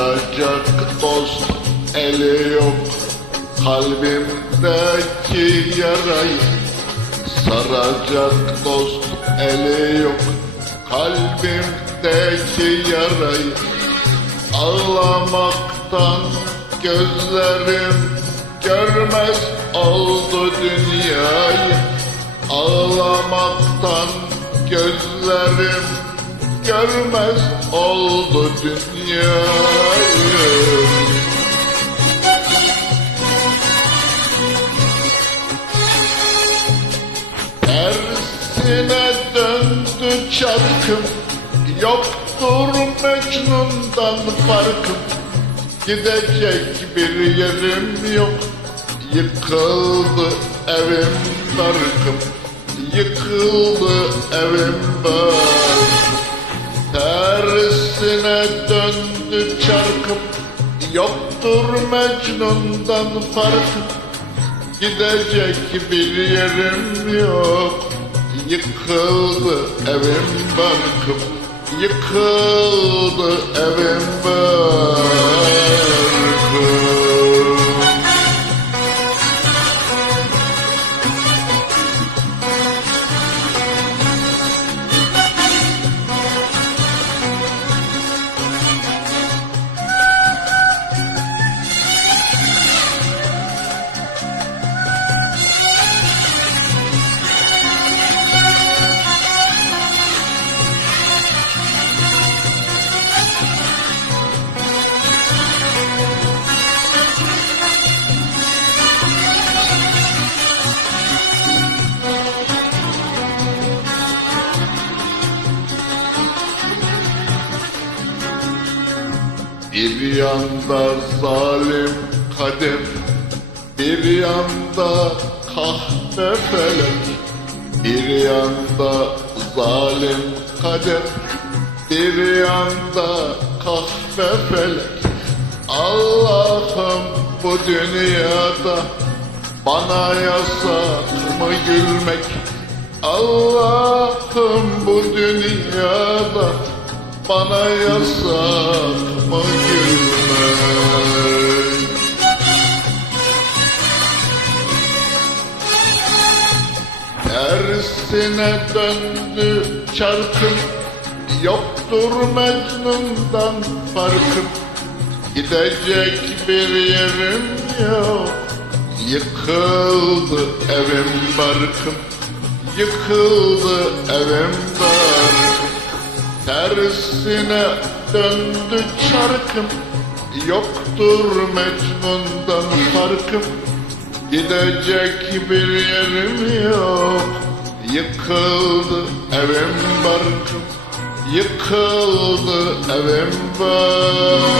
Saracak dost eli yok. Kalbimdeki yarayı Saracak dost eli yok. Kalbimdeki yarayı Ağlamaktan gözlerim görmez oldu dünyayı. Ağlamaktan gözlerim görmez oldu dünyayı. Tersine döndü çarkım Yoktur Mecnun'dan farkım. Gidecek bir yerim yok Yıkıldı evim barkım. Yıkıldı evim barkım Tersine döndü çarkım. Yoktur Mecnun'dan farkım. Gidecek bir yerim yok. Yıkıldı evim barkım. Yıkıldı evim barkım Bir yanda zalim kader Bir yanda kahve felek. Bir yanda zalim kader Bir yanda kahve felek. Allah'ım bu dünyada Bana yasak mı gülmek? Allah'ım bu dünyada bana yasak Tersine döndü çarkım Yoktur Mecnun'dan farkım. Gidecek bir yerim yok Yıkıldı evim barkım. Yıkıldı evim barkım. Tersine döndü çarkım Yoktur Mecnun'dan farkım. Gidecek bir yerim yok Yıkıldı evim barkım. Yıkıldı evim barkım